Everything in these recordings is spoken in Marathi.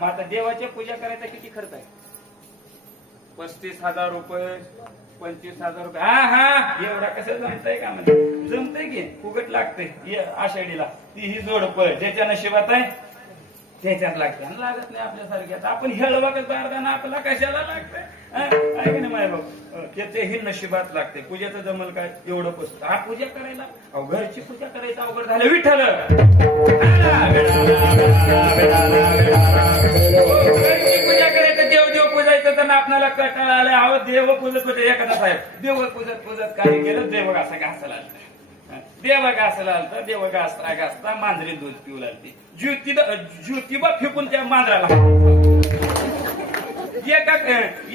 मग आता देवाची पूजा करायचा किती खर्च आहे? 35,000 रुपये, 25,000 रुपये. हा हा, एवढा कसं जमतंय का? म्हणजे जमतंय की फुगट लागतंय आषाढीला. ती ही जोडप ज्याच्या नशिबात आहे त्याच्यात लागते आणि लागत नाही आपल्यासारख्यात. आपण हेळवा कसं आपला कशाला लागतंय? आहे की नाही माय बाप? त्याचे ही नशिबात लागते. पूजेचं जमल काय? एवढं पसत हा पूजा करायला घरची पूजा करायचं अवघड झालं. विठ्ठल पूजा करायचं, देव पूजायचं तर आपल्याला कटाळा आलाय. अहो देव पूजत होते एखादा साहेब, देव पूजत काय केलं? देव असं घासायला आलं, देव घासायला आलं, देव घासता मांजरी दूध पिऊ लागली. ज्योतिबा फेकून त्या मांजराला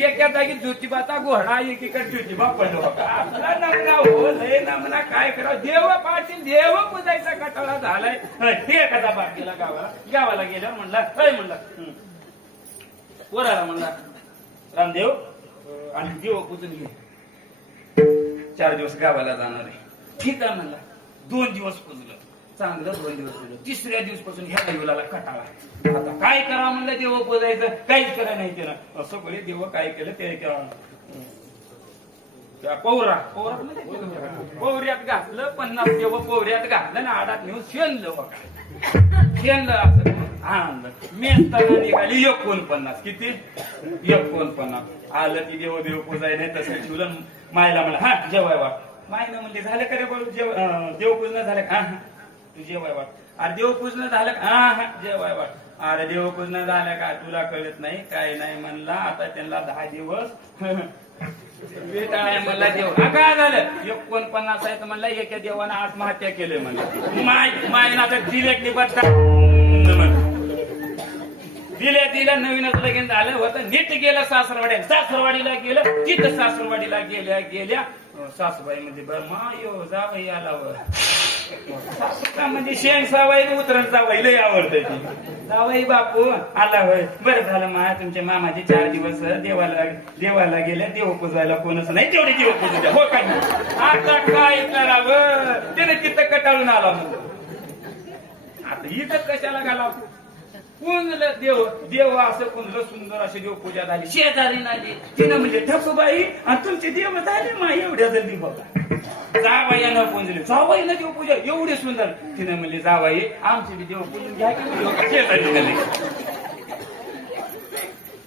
एका जागी ज्योतिबाचा घोडा, एकीकडे ज्योतिबा पडलो होता. आपला नमना हो लय नमना, काय करावं? देव पाटील देव पूजायचा कटाळा झालाय. हे एखादा बाप गेला गावाला गेल्यावर म्हणला पोराला म्हणला रामदेव आणि देव पूजून घे, 4 दिवस गावाला जाणार आहे. ठीक आहे म्हणला. 2 दिवस पुजलं चांगलं, 2 दिवस पुजलं. 3ऱ्या दिवसापासून ह्या देवाला कटाळा. आता काय करावं म्हणलं? देव पुजायचं काहीच करा नाही केलं. असं कळे देव काय केलं ते पौऱ्यात घातलं. 50 देव पौऱ्यात घातलं ना आडात नेऊन शेणलं बघा. शेणलं असं आणलं. मेहताना निघाली 49. किती? 49. आलं ती देव पुजाय नाही तसं ठेवलं. मायला म्हणलं हा जेवाय वाट. मायनं म्हणले झालं का रे बोल? देव पूजन झालं का? तू जेवाय वाट. अरे देव पूजन झालं का? हा जेवाय वाट. अरे देव पूजन झालं का? तुला कळत नाही काय नाही म्हणला. आता त्यांना 10 दिवस भेटाय म्हणला देव. काय झालं? 49 आहे तर म्हणला एका देवानं आत्महत्या केली म्हणला. मायनं आता डिरेक्टली दिल्या नवीनच लगीन झालं होतं. नीट गेलं सासरवाडीला गेलं. तिथं सासरवाडीला गेल्या सासूबाई म्हणजे बरं जावई आला म्हणजे शेण सावाई उतरण जावई लय आवडतं ती. जावई बापू आला होय, बरं झालं मा तुमच्या मामाचे 4 दिवस देवाला गेल्या. देव पुजवायला कोणच नाही, तेवढे देव पुजू हो काय? आता काय करावं? त्याने तिथं कटाळून आला म्हणतो. आता इथं कशाला घालावं? कुंजलं देव असं कुंजलं सुंदर अशी देवपूजा झाली. शेजारी नाली तिनं म्हणजे ठकूबाई आणि तुमचे देव झाले मा एवढ्या जल्दी बघा. जावाईनं पुंजले, जावाईनं देवपूजा एवढी सुंदर. तिनं म्हणले जावाई आमची बी देवपूजन घ्या की. शेजारी नाली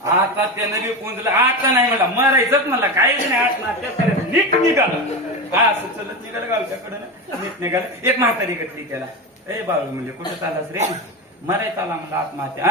आता त्यानं बी पुंजलं. आता नाही म्हणला मरायचंच म्हणला काहीच नाही. आत्महत्या नीट निघालं. असं चलत निघालं गावच्याकडे नीट निघालं. एक म्हातारी कटली त्याला. ए बाळू म्हणजे कुठं चालस रे? मरायचा म्हणला आत्महत्या.